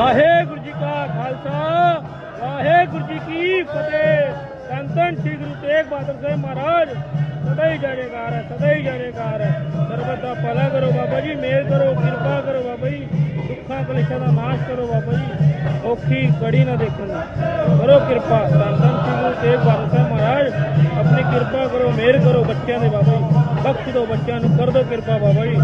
ਵਾਹਿਗੁਰੂ ਜੀ ਕਾ ਖਾਲਸਾ, ਵਾਹਿਗੁਰੂ ਜੀ ਕੀ ਫਤਿਹ। ਸੰਤਨ ਸ੍ਰੀ ਗੁਰੂ ਤੇਗ ਬਹਾਦਰ ਸਾਹਿਬ ਮਹਾਰਾਜ, ਸਦਾ ਹੀ ਜੈਕਾਰ ਹੈ, ਸਦਾ ਹੀ ਜੈਕਾਰ ਹੈ। ਸਰਬਤ ਦਾ ਭਲਾ ਕਰੋ ਬਾਬਾ ਜੀ ਮਿਹਰ ਕਰੋ, ਕਿਰਪਾ ਕਰੋ ਬਾਬਾ ਜੀ ਦੁੱਖਾਂ ਕਲੇਸ਼ਾਂ ਦਾ ਨਾਸ਼ ਕਰੋ ਬਾਬਾ ਜੀ। ਔਖੀ ਕੜੀ ਨਾ ਦੇਖਣ ਕਰੋ ਕਿਰਪਾ। ਸੰਤਨ ਸ੍ਰੀ ਗੁਰੂ ਤੇਗ ਬਹਾਦਰ ਸਾਹਿਬ ਮਹਾਰਾਜ, ਆਪਣੀ ਕਿਰਪਾ ਕਰੋ ਮਿਹਰ ਕਰੋ ਬੱਚਿਆਂ ਦੇ ਬਾਬਾ ਜੀ। ਬਖਸ਼ ਦਿਓ ਬੱਚਿਆਂ ਨੂੰ ਕਰ ਦਿਓ ਕਿਰਪਾ ਬਾਬਾ ਜੀ।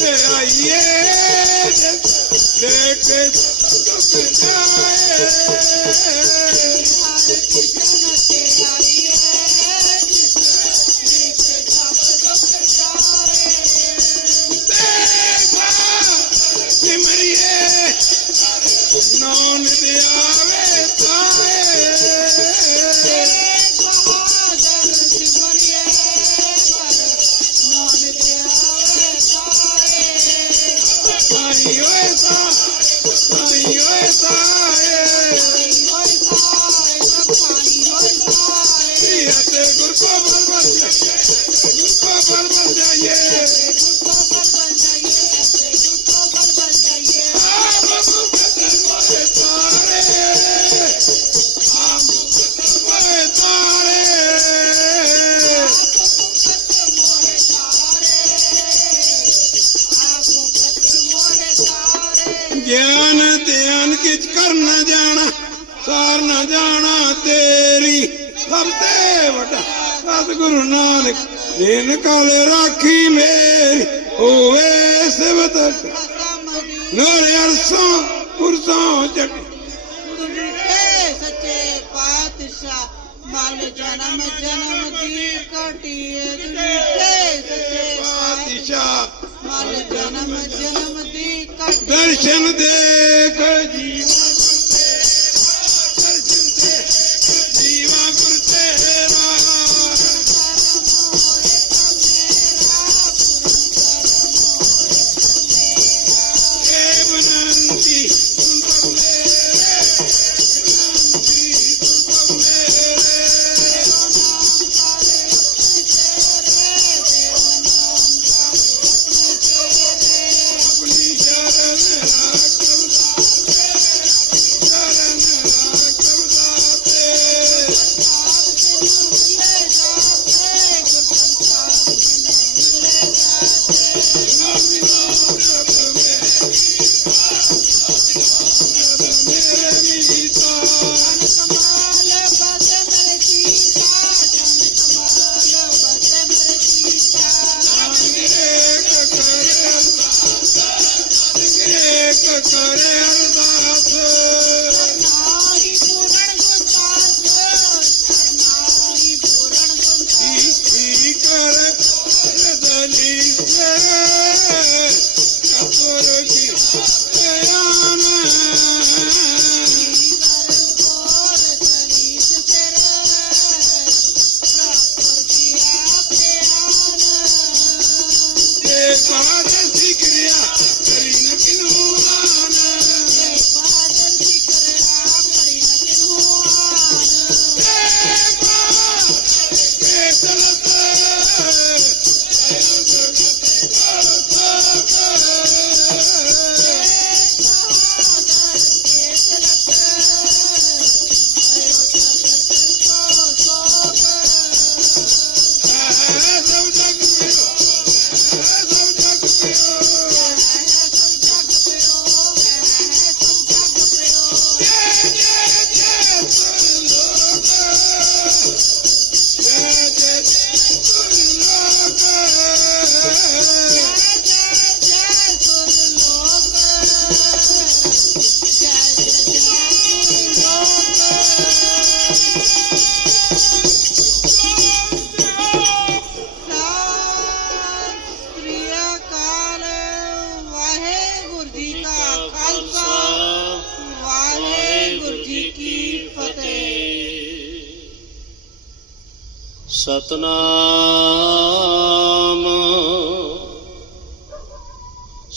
तेरा ये देख ਗੁਰੂ ਨਾਨਕ ਜਿਨ ਕਾਲ ਰਾਖੀ ਮੇਰੀ ਹੋਵੇ ਸਿਵਤ ਨੂਰ ਅਰਸਾਂ ਪੁਰਸਾਂ ਜਗ। ਸੱਚੇ ਪਾਤਸ਼ਾਹ ਮਨ ਜਨਮ ਜਨਮ ਦੀ ਕਟੀਏ ਦੁਨੀਏ ਸੱਚੇ ਪਾਤਸ਼ਾਹ ਮਨ ਜਨਮ ਜਨਮ ਦੀ ਕਟੀਏ ਦਰਸ਼ਨ ਦੇਖ ਜੀਵਾ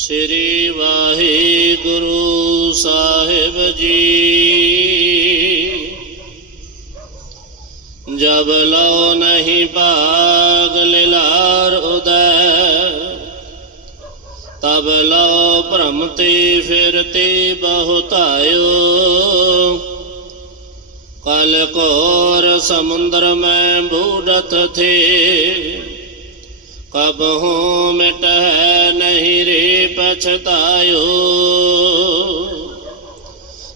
ਸ੍ਰੀ ਵਾਹਿਗੁਰੂ ਸਾਹਿਬ ਜੀ। ਜਬ ਲੋ ਨਹੀਂ ਭਾਗ ਲਿਲਾਰ ਉਦੈ, ਤਬ ਲੋ ਭ੍ਰਮ ਤੇ ਫਿਰ ਤੇ ਬਹੁਤਾਇਓ। ਕਲ ਕੋਰ ਸਮੁੰਦਰ ਮੈਂ ਬੂੜਤ ਥੇ ਕਬਹੂ ਮਿਟਹਿ ਨਹੀਂ ਰੇ। ਪਛਤਾਇਓ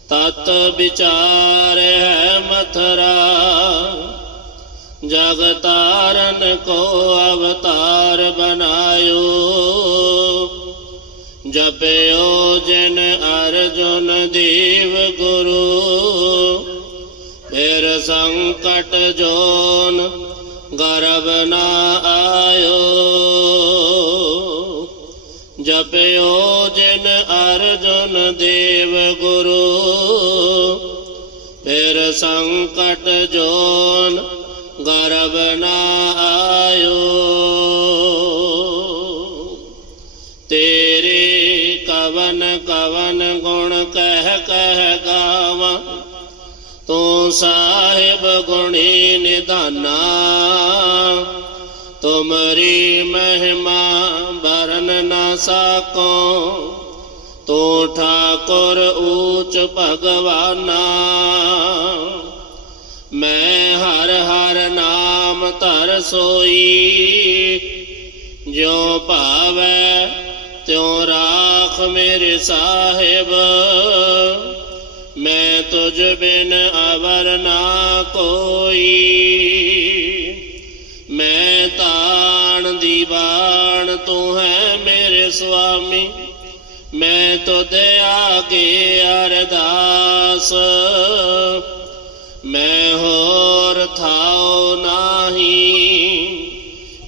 ਤਤ ਵਿਚਾਰ ਹੈ ਮਥਰਾ ਜਗ ਤਾਰਨ ਕੋ ਅਵਤਾਰ ਬਨਾਇਓ ਜਪਿਓ ਜਨ ਅਰਜੁਨ ਦੇਵ ਗੁਰੂ ਫਿਰ ਸੰਕਟ ਜੋਨ ਗਰਬ ਨਾ ਆਇਓ ਜਪਿਓ ਜਿਨ ਅਰਜੁਨ ਦੇਵ ਗੁਰੂ, ਫਿਰ ਸੰਕਟ ਜੋਨ ਗਰਬ ਨਾ ਆਇਓ। ਤੇਰੇ ਕਵਨ ਕਵਨ ਗੁਣ ਕਹਿ ਕਹਿ ਗਾਵਾਂ, ਤੂੰ ਸਾਹਿਬ ਗੁਣੀ ਨਿਧਾਨਾ, ਤੁਮਰੀ ਮਹਿਮਾ ਬਰਨ ਨਾ ਸਾਕੋ ਤੂੰ ਠਾਕੁਰ ਊਚ ਭਗਵਾਨਾ ਮੈਂ ਹਰ ਹਰ ਨਾਮ ਧਰ ਸੋਈ ਜਿਉ ਭਾਵੈ ਤਿਉ ਰਾਖ ਮੇਰੇ ਸਾਹਿਬ ਮੈਂ ਤੁਝ ਬਿਨ ਅਵਰ ਨਾ ਕੋਈ ਮੈਂ ਤਾਣ ਦੀ ਬਾਣ ਤੂੰ ਹੈ ਮੇਰੇ ਸੁਆਮੀ ਮੈਂ ਤੁਧ ਆਗੇ ਅਰਦਾਸ ਮੈਂ ਹੋਰ ਥਾਉ ਨਾਹੀ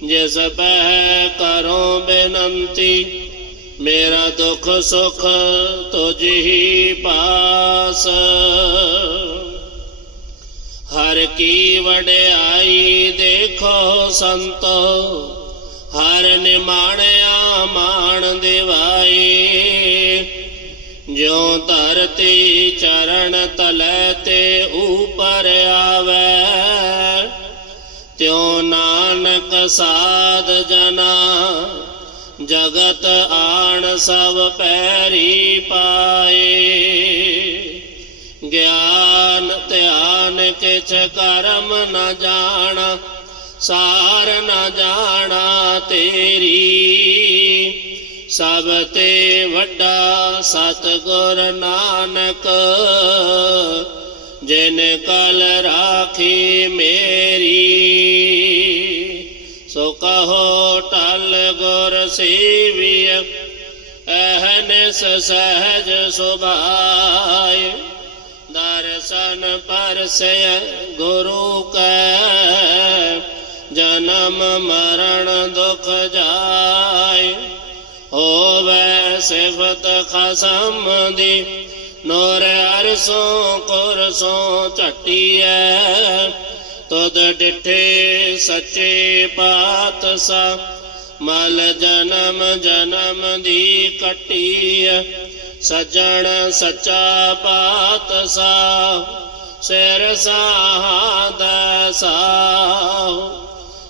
ਜਿਸ ਪੈ ਕਰੋ ਬੇਨੰਤੀ ਮੇਰਾ ਦੁੱਖ ਸੁਖ ਤੁਝ ਹੀ ਪਾਸ ਹਰ ਕੀ ਵਡਿਆਈ ਦੇਖੋ ਸੰਤੋ ਹਰ ਨਿਮਾਣਿਆ ਮਾਣ ਦਿਵਾਏ। ਜਿਉ ਧਰਤੀ ਚਰਨ ਤਲੈ ਤੇ ਉਪਰ ਆਵੈ। ਤਿਉ ਨਾਨਕ ਸਾਧ ਜਨਾ, ਜਗਤ ਆਣ ਸਭ ਪੈਰੀ ਪਾਏ। ਗਿਆਨ ਧਿਆਨ ਕਿਛ ਕਰਮ ਨ ਜਾਣ ਸਾਰ ਨ ਜਾਣਾ ਤੇਰੀ। ਸਭ ਤੇ ਵੱਡਾ ਸਤਿਗੁਰ ਨਾਨਕ, ਜਿਨ ਕਲ ਰਾਖੀ ਮੇਰੀ। ਸੋ ਕਹੋ ਟਲ ਗੁਰ ਸੇਵਿය ਅਹਨਿਸ ਸਹਜ ਸੁਭਾਇ ਦਰਸ਼ਨ ਪਰਸੈ ਗੁਰੂ ਕੈ ਜਨਮ ਮਰਨ ਦੁਖ ਜਾਏ। ਹੋਵੇ ਸਿਫਤ ਖਸਮ ਦੀ, ਨੂਰ ਅਰਸੋਂ ਕੁਰਸੋਂ ਝਟੀਐ। ਤੁਧ ਡਿਠੇ ਸੱਚੇ ਪਾਤਸ਼ਾਹ, ਮਲ ਜਨਮ ਜਨਮ ਦੀ ਕਟੀਐ। ਸਜਣ ਸੱਚਾ ਪਾਤਸ਼ਾਹ, ਸਿਰ ਸਾਹਦ ਸਾਹੁ।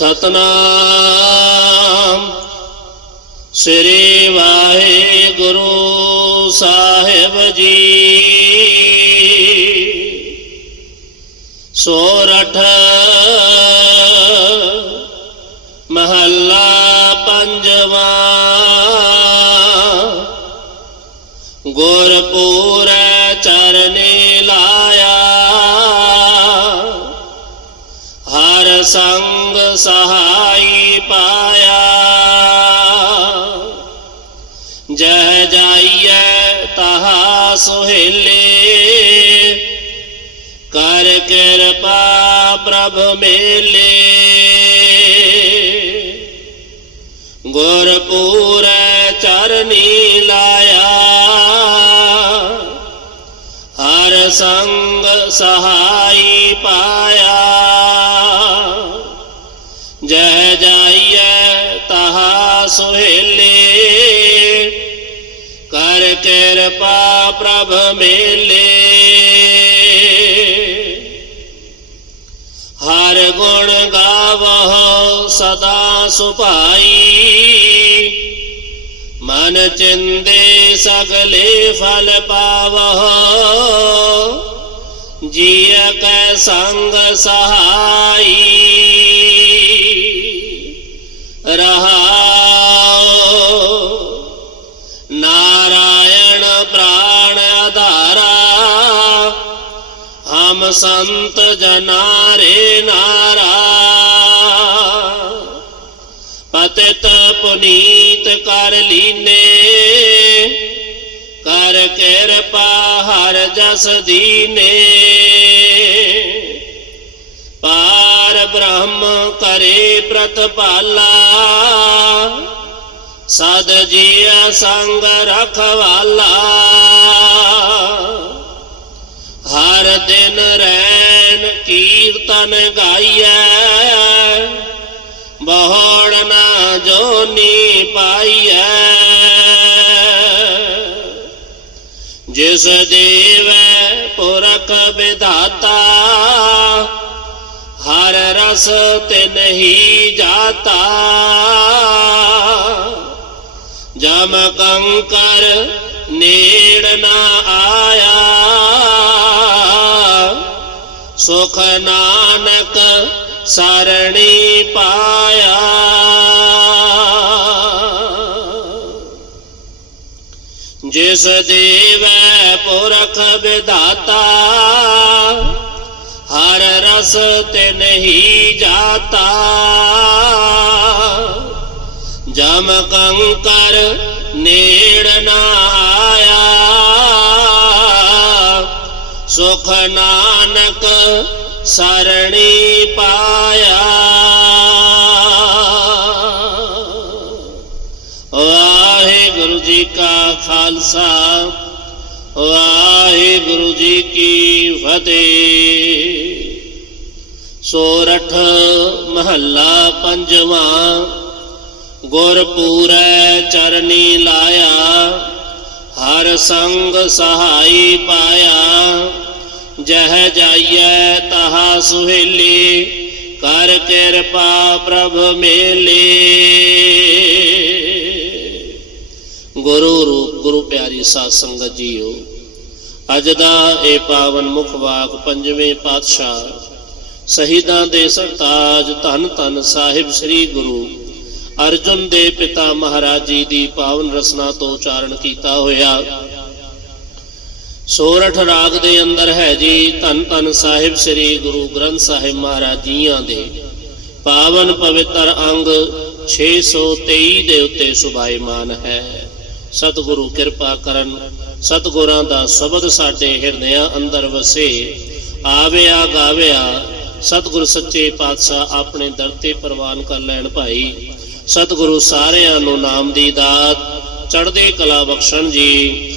ਸਤਨਾਮ। ਸ੍ਰੀ ਵਾਹਿਗੁਰੂ ਸਾਹਿਬ ਜੀ। ਸੋਰਠ ਮਹੱਲਾ ਪੰਜਵਾ। ਗੁਰਪੂਰੈ ਸਹਾਈ ਪਾਇਆ। ਜਹ ਜਾਈਐ ਤਹਾ ਸੁਹੇਲੇ, ਕਰ ਕਿਰਪਾ ਪ੍ਰਭ ਮੇਲੇ। ਗੁਰਪੂਰੈ ਚਰਨੀ ਲਾਇਆ, ਹਰ ਸੰਗ ਸਹਾਈ ਪਾਇਆ। ਪ੍ਰਭ ਮੇਲੇ। ਹਰ ਗੁਣ ਗਾਵਹੁ ਸਦਾ ਸੁਭਾਈ। ਮਨ ਚਿੰਦੇ ਸਗਲੇ ਫਲ ਪਾਵਹੁ। ਜੀਅ ਕੈ ਸੰਗ ਸਹਾਈ। ਸੰਤ ਜਨਾਰੇ ਨਾਰਾ ਪਤਿਤ ਪੁਨੀਤ ਕਰ ਲੀਨੇ ਕਰ ਕਿਰਪਾ ਹਰ ਜਸ ਦੀਨੇ ਪਾਰ ਬ੍ਰਹਮ ਕਰੇ ਪ੍ਰਤਪਾਲਾ ਸਦ ਜੀਆ ਸੰਗ ਰਖਵਾਲਾ ਹਰ ਦਿਨ ਰੈਣ ਕੀਰਤਨ ਗਾਈਐ। ਬਹੁੜ ਨਾ ਜੋਨੀ ਪਾਈਐ। ਜਿਸ ਦੇਵੈ ਪੁਰਖ ਵਿਧਾਤਾ, ਹਰ ਰਸ ਤੇ ਨਹੀਂ ਜਾਤਾ। ਜਮ ਕੰਕਰ ਨੇੜ ਨਾ ਆਇਆ। ਸੁਖ ਨਾਨਕ ਸਰਣੀ ਪਾਇਆ ਜਿਸ ਦੇਵੈ ਪੁਰਖ ਵਿਧਾਤਾ ਹਰ ਰਸ ਤੇ ਨਹੀਂ ਜਾਤਾ ਜਮ ਕੰਕਰ ਨੇੜ ਨਾ ਆਇਆ ਸੁਖ ਨਾਨਕ ਸਰਣੀ ਪਾਇਆ। ਵਾਹਿਗੁਰੂ ਜੀ ਕਾ ਖਾਲਸਾ, ਵਾਹਿਗੁਰੂ ਜੀ ਕੀ ਫਤਿਹ। ਸੋਰਠ ਮਹੱਲਾ ਪੰਜਵਾਂ, ਗੁਰਪੂਰੈ ਚਰਨੀ ਲਾਇਆ, ਹਰ ਸੰਗ ਸਹਾਈ ਪਾਇਆ। ਜਹ ਜਾਈਐ ਤਹਾ ਸੁਹੇਲੀ, ਕਰ ਕਿਰਪਾ ਪ੍ਰਭ ਮੇਲੇ। ਗੁਰੂ ਰੂਪ, ਗੁਰੂ ਪਿਆਰੀ ਸਾਧ ਸੰਗਤ ਜੀਓ, ਅੱਜ ਦਾ ਇਹ ਪਾਵਨ ਮੁਖ ਵਾਕ ਪੰਜਵੇਂ ਪਾਤਸ਼ਾਹ ਸ਼ਹੀਦਾਂ ਦੇ ਸਰਤਾਜ ਧੰਨ ਧੰਨ ਸਾਹਿਬ ਸ੍ਰੀ ਗੁਰੂ ਅਰਜੁਨ ਦੇ ਪਿਤਾ ਮਹਾਰਾਜ ਜੀ ਦੀ ਪਾਵਨ ਰਸਨਾ ਤੋਂ ਉਚਾਰਨ ਕੀਤਾ ਹੋਇਆ। ਸੋਰਠ ਰਾਗ ਦੇ ਅੰਦਰ ਹੈ ਜੀ, ਧੰਨ ਧੰਨ ਸਾਹਿਬ ਸ੍ਰੀ ਗੁਰੂ ਗ੍ਰੰਥ ਸਾਹਿਬ ਮਹਾਰਾਜ ਜੀਆਂ ਦੇ। ਪਾਵਨ ਪਵਿੱਤਰ ਅੰਗ 623 ਦੇ ਉੱਤੇ ਸੁਭਾਈਮਾਨ ਹੈ। ਸਤਿਗੁਰੂ ਕਿਰਪਾ ਕਰਨ, ਸਤਿਗੁਰਾਂ ਦਾ ਸ਼ਬਦ ਸਾਡੇ ਹਿਰਦਿਆਂ ਅੰਦਰ ਵਸੇ। ਆਵਿਆ ਗਾਵਿਆ, ਸਤਿਗੁਰ ਸੱਚੇ ਪਾਤਸ਼ਾਹ ਆਪਣੇ ਦਰ ਤੇ ਪ੍ਰਵਾਨ ਕਰ ਲੈਣ ਭਾਈ। ਸਤਿਗੁਰੂ ਸਾਰਿਆਂ ਨੂੰ ਨਾਮ ਦੀ ਦਾਤ, ਚੜ੍ਹਦੇ ਕਲਾ ਬਖਸ਼ਣ ਜੀ।